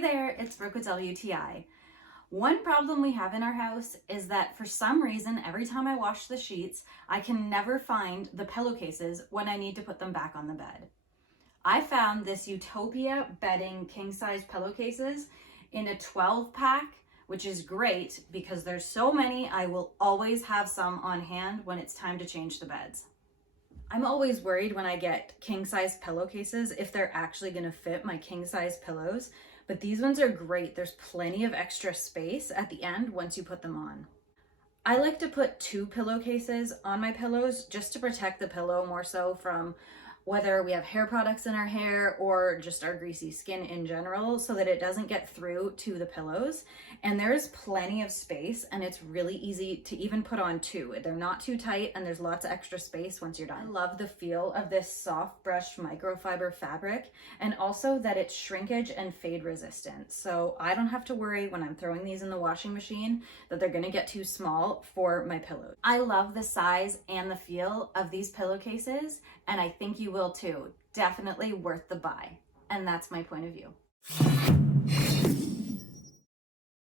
Hey there, it's Brooke with WTI. One problem we have in our house is that for some reason, every time I wash the sheets, I can never find the pillowcases when I need to put them back on the bed. I found this Utopia bedding king-size pillowcases in a 12-pack, which is great because there's so many, I will always have some on hand when it's time to change the beds. I'm always worried when I get king-size pillowcases if they're actually gonna fit my king-size pillows, but these ones are great. There's plenty of extra space at the end once you put them on. I like to put 2 pillowcases on my pillows just to protect the pillow more so from whether we have hair products in our hair or just our greasy skin in general, so that it doesn't get through to the pillows. And there's plenty of space and it's really easy to even put on 2. They're not too tight and there's lots of extra space once you're done. I love the feel of this soft brushed microfiber fabric, and also that it's shrinkage and fade resistant. So I don't have to worry when I'm throwing these in the washing machine that they're gonna get too small for my pillows. I love the size and the feel of these pillowcases, and I think you will too. Definitely worth the buy. And that's my point of view.